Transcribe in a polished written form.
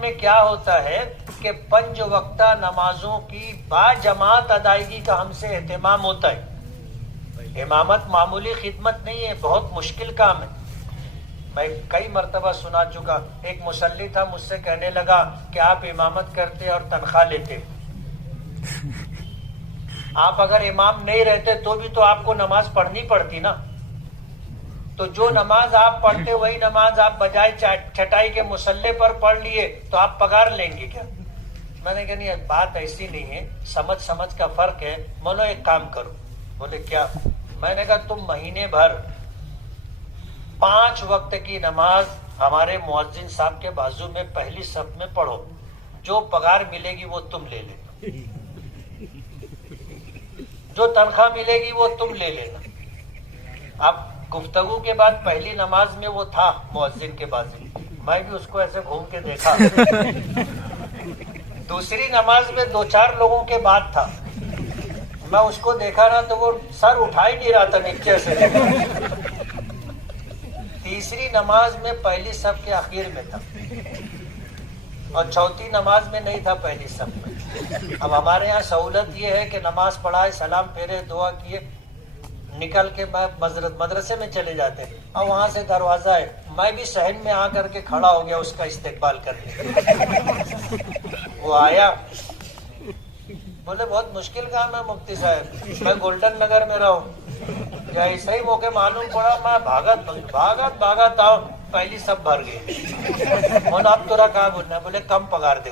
میں کیا ہوتا ہے کہ 5 وقتہ نمازوں کی با جماعت ادائیگی کا ہم سے اہتمام ہوتا ہے. امامت معمولی خدمت نہیں ہے، بہت مشکل کام ہے. میں کئی مرتبہ سنا چکا. ایک مصلی تھا مجھ سے کہنے لگا کہ آپ امامت کرتے اور تنخواہ لیتے، آپ اگر امام نہیں رہتے تو بھی تو آپ کو نماز پڑھنی پڑتی نا، تو جو نماز آپ پڑھتے وہی نماز آپ بجائے چھٹائی کے مصلی پر پڑھ لیے تو آپ پگار لیں گے کیا؟ میں نے کہا نہیں، بات ایسی نہیں ہے، سمجھ کا فرق ہے. بولو ایک کام کرو. بولے کیا؟ میں نے کہا تم مہینے بھر 5 وقت کی نماز ہمارے مؤذن صاحب کے بازو میں پہلی صف میں پڑھو، جو پگار ملے گی وہ تم لے لینا، جو تنخواہ ملے گی وہ تم لے لینا. اب گفتگو کے بعد پہلی نماز میں وہ تھا مؤذن کے بازو، میں بھی اس کو ایسے گھوم کے دیکھا. دوسری نماز میں 2-4 لوگوں کے بعد تھا، میں اس کو دیکھا نا تو وہ سر اٹھا ہی نہیں رہا تھا نیچے سے. تیسری نماز میں پہلی صف کے آخر میں تھا، اور چوتھی نماز میں نہیں تھا پہلی صف میں. اب ہمارے یہاں سہولت یہ ہے کہ نماز پڑھائے، سلام پھیرے، دعا کیے، نکل کے میں مدرسے میں چلے جاتے، اور وہاں سے دروازہ ہے، میں بھی صحن میں آ کر کے کھڑا ہو گیا اس کا استقبال کرنے. وہ آیا، بولے بہت مشکل کام ہے مفتی صاحب، میں گولڈن نگر میں رہوں، یا ایسا ہی موقع معلوم پڑا، میں بھاگت آؤ، پہلی سب بھر گئی. بولا اب تورا کہاں بولنا ہے؟ بولے کم پگار دے.